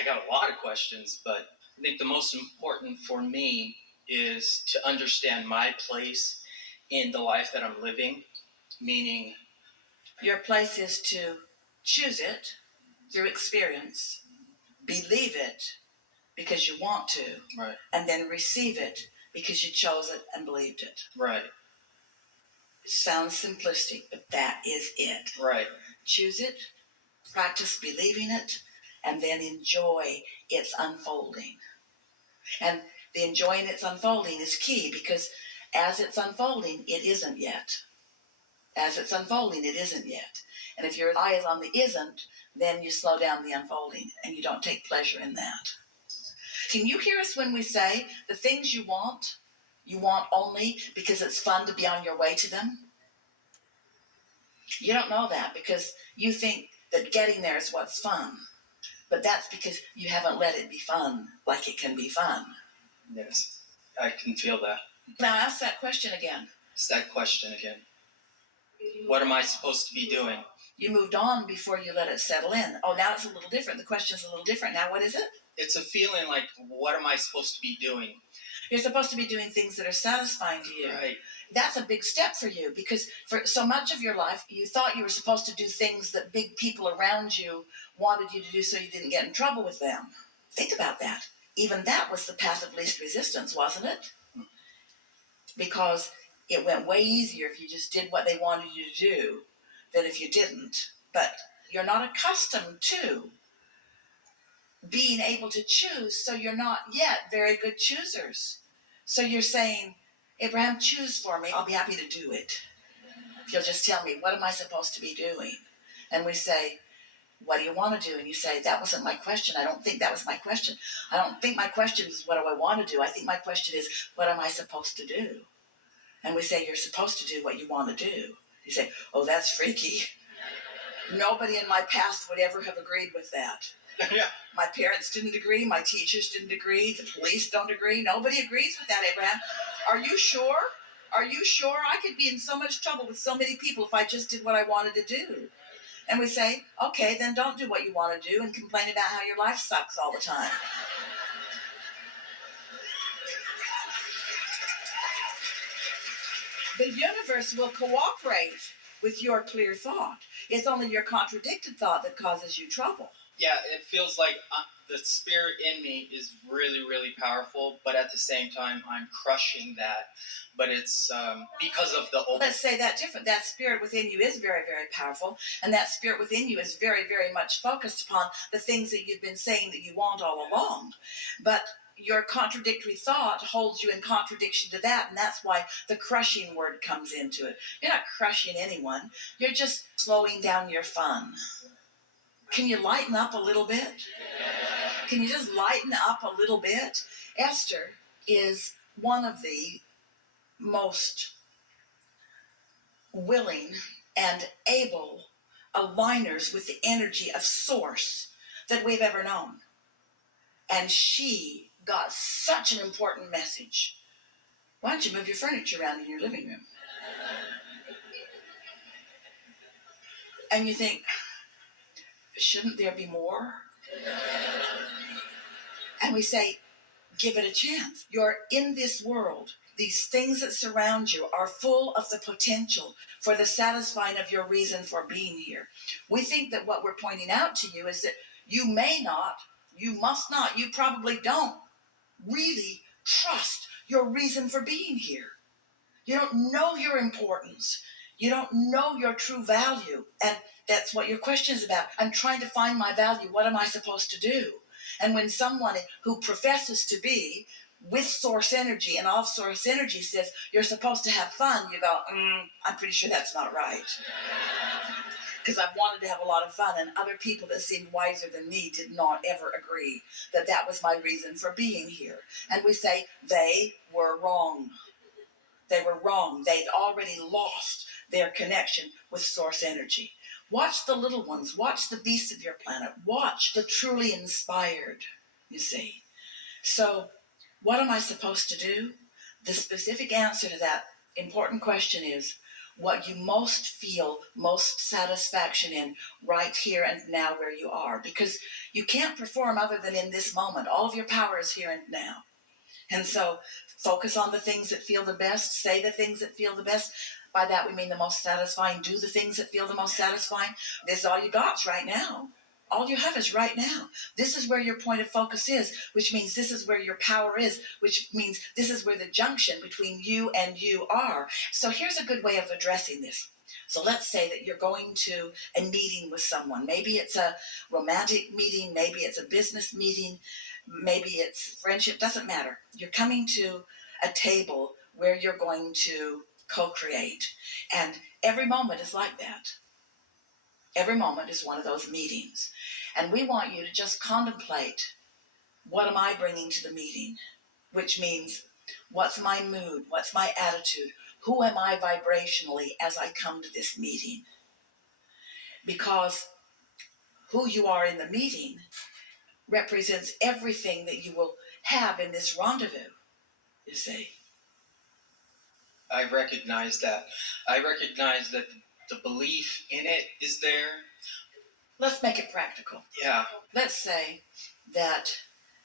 I got a lot of questions, but I think the most important for me is to understand my place in the life that I'm living, meaning your place is to choose it through experience, believe it because you want to, right, and then receive it because you chose it and believed it. Right. It sounds simplistic, but that is it. Right. Choose it, practice believing it, and then enjoy its unfolding. And the enjoying its unfolding is key because as it's unfolding, it isn't yet. As it's unfolding, it isn't yet. And if your eye is on the isn't, then you slow down the unfolding and you don't take pleasure in that. Can you hear us when we say the things you want only because it's fun to be on your way to them? You don't know that because you think that getting there is what's fun. But that's because you haven't let it be fun like it can be fun. Yes, I can feel that. Now ask that question again. It's that question again. What am I supposed to be doing? You moved on before you let it settle in. Oh, now it's a little different. The question's a little different. Now what is it? It's a feeling like, what am I supposed to be doing? You're supposed to be doing things that are satisfying to you. Right. That's a big step for you because for so much of your life, you thought you were supposed to do things that big people around you wanted you to do so you didn't get in trouble with them. Think about that. Even that was the path of least resistance, wasn't it? Because it went way easier if you just did what they wanted you to do than if you didn't. But you're not accustomed to being able to choose, so you're not yet very good choosers. So you're saying, Abraham, choose for me. I'll be happy to do it. If you'll just tell me, what am I supposed to be doing? And we say, what do you want to do? And you say, that wasn't my question. I don't think that was my question. I don't think my question is, what do I want to do? I think my question is, what am I supposed to do? And we say, you're supposed to do what you want to do. You say, oh, that's freaky. Nobody in my past would ever have agreed with that. Yeah. My parents didn't agree. My teachers didn't agree. The police don't agree. Nobody agrees with that, Abraham. Are you sure? Are you sure? I could be in so much trouble with so many people if I just did what I wanted to do. And we say, okay, then don't do what you want to do and complain about how your life sucks all the time. The universe will cooperate with your clear thought. It's only your contradicted thought that causes you trouble. Yeah, it feels like the spirit in me is really, really powerful, but at the same time, I'm crushing that. But it's because of the old. Let's say that different. That spirit within you is very, very powerful, and that spirit within you is very, very much focused upon the things that you've been saying that you want all along. But your contradictory thought holds you in contradiction to that, and that's why the crushing word comes into it. You're not crushing anyone. You're just slowing down your fun. Can you lighten up a little bit? Can you just lighten up a little bit? Esther is one of the most willing and able aligners with the energy of source that we've ever known. And she got such an important message. Why don't you move your furniture around in your living room? And you think, shouldn't there be more? And we say, give it a chance. You're in this world. These things that surround you are full of the potential for the satisfying of your reason for being here. We think that what we're pointing out to you is that you may not, you must not, you probably don't really trust your reason for being here. You don't know your importance. You don't know your true value. And that's what your question is about. I'm trying to find my value. What am I supposed to do? And when someone who professes to be with source energy and off source energy says, you're supposed to have fun, you go, I'm pretty sure that's not right. Because I've wanted to have a lot of fun, and other people that seemed wiser than me did not ever agree that that was my reason for being here. And we say, they were wrong. They were wrong. They'd already lost their connection with source energy. Watch the little ones. Watch the beasts of your planet. Watch the truly inspired, you see. So what am I supposed to do? The specific answer to that important question is, what you most feel most satisfaction in right here and now where you are, because you can't perform other than in this moment. All of your power is here and now. And so focus on the things that feel the best, say the things that feel the best. By that we mean the most satisfying. Do the things that feel the most satisfying. This is all you got right now. All you have is right now. This is where your point of focus is, which means this is where your power is, which means this is where the junction between you and you are. So here's a good way of addressing this. So let's say that you're going to a meeting with someone. Maybe it's a romantic meeting, maybe it's a business meeting, maybe it's friendship, doesn't matter. You're coming to a table where you're going to co-create. And every moment is like that. Every moment is one of those meetings. And we want you to just contemplate, what am I bringing to the meeting? Which means, what's my mood? What's my attitude? Who am I vibrationally as I come to this meeting? Because who you are in the meeting represents everything that you will have in this rendezvous, you see. I recognize that. I recognize that the belief in it is there. Let's make it practical. Yeah. Let's say that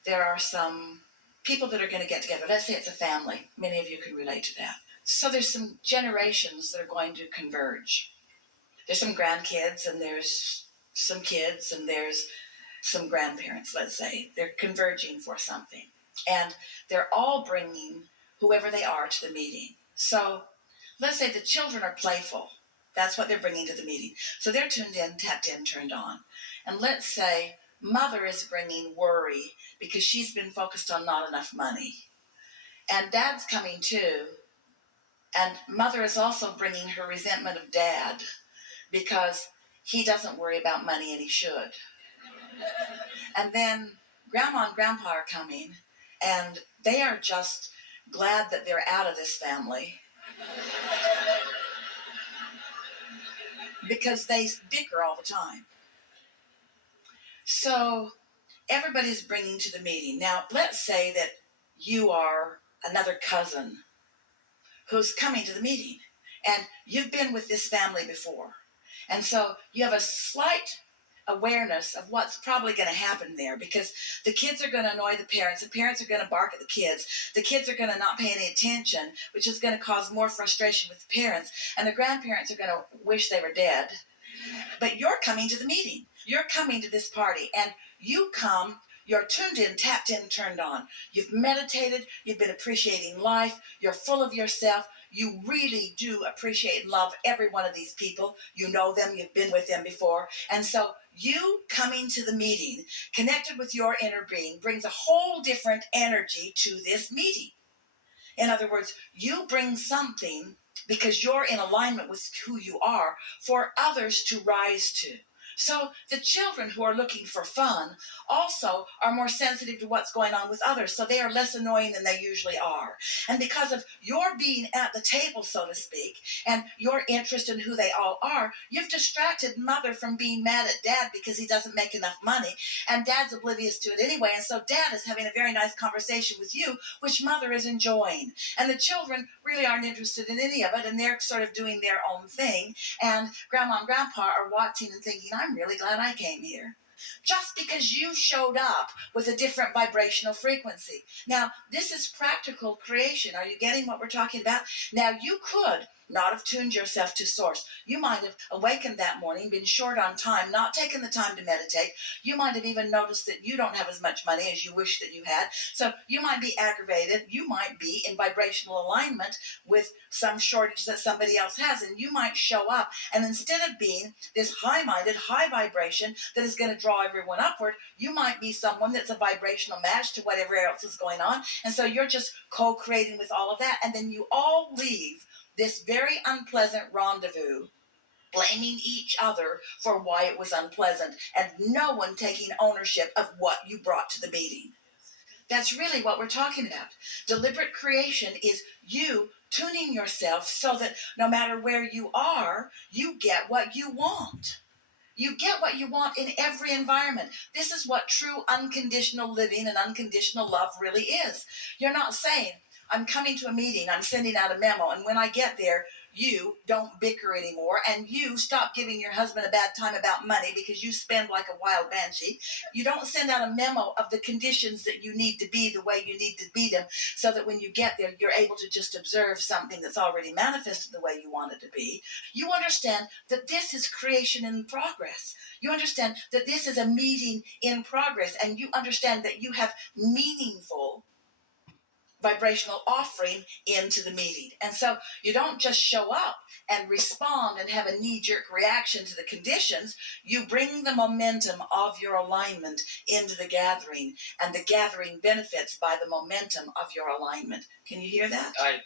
there are some people that are going to get together. Let's say it's a family. Many of you can relate to that. So there's some generations that are going to converge. There's some grandkids, and there's some kids, and there's some grandparents, let's say. They're converging for something. And they're all bringing whoever they are to the meeting. So let's say the children are playful. That's what they're bringing to the meeting. So they're tuned in, tapped in, turned on. And let's say mother is bringing worry because she's been focused on not enough money. And dad's coming too. And mother is also bringing her resentment of dad because he doesn't worry about money and he should. And then grandma and grandpa are coming, and they are just glad that they're out of this family because they bicker all the time. So everybody's bringing to the meeting. Now, let's say that you are another cousin who's coming to the meeting, and you've been with this family before. And so you have a slight awareness of what's probably going to happen there, because the kids are going to annoy the parents are going to bark at the kids are going to not pay any attention, which is going to cause more frustration with the parents, and the grandparents are going to wish they were dead. But you're coming to the meeting, you're coming to this party, and you're tuned in, tapped in, turned on. You've meditated, you've been appreciating life, you're full of yourself. You really do appreciate and love every one of these people. You know them, you've been with them before. And so you coming to the meeting, connected with your inner being, brings a whole different energy to this meeting. In other words, you bring something because you're in alignment with who you are for others to rise to. So the children who are looking for fun also are more sensitive to what's going on with others, so they are less annoying than they usually are. And because of your being at the table, so to speak, and your interest in who they all are, you've distracted mother from being mad at dad because he doesn't make enough money, and dad's oblivious to it anyway, and so dad is having a very nice conversation with you, which mother is enjoying. And the children really aren't interested in any of it, and they're sort of doing their own thing, and grandma and grandpa are watching and thinking, I'm really glad I came here. Just because you showed up with a different vibrational frequency. Now, this is practical creation. Are you getting what we're talking about? Now, you could not have tuned yourself to source. You might have awakened that morning, been short on time, not taken the time to meditate. You might have even noticed that you don't have as much money as you wish that you had. So you might be aggravated. You might be in vibrational alignment with some shortage that somebody else has, and you might show up, and instead of being this high-minded, high vibration that is going to draw everyone upward, you might be someone that's a vibrational match to whatever else is going on, and so you're just co-creating with all of that, and then you all leave this very unpleasant rendezvous blaming each other for why it was unpleasant, and no one taking ownership of what you brought to the meeting. That's really what we're talking about. Deliberate creation is you tuning yourself so that no matter where you are, you get what you want. You get what you want in every environment. This is what true unconditional living and unconditional love really is. You're not saying, I'm coming to a meeting, I'm sending out a memo, and when I get there, you don't bicker anymore, and you stop giving your husband a bad time about money because you spend like a wild banshee. You don't send out a memo of the conditions that you need to be the way you need to be them, so that when you get there, you're able to just observe something that's already manifested the way you want it to be. You understand that this is creation in progress. You understand that this is a meeting in progress, and you understand that you have meaningful vibrational offering into the meeting. And so you don't just show up and respond and have a knee jerk reaction to the conditions. You bring the momentum of your alignment into the gathering, and the gathering benefits by the momentum of your alignment. Can you hear that? I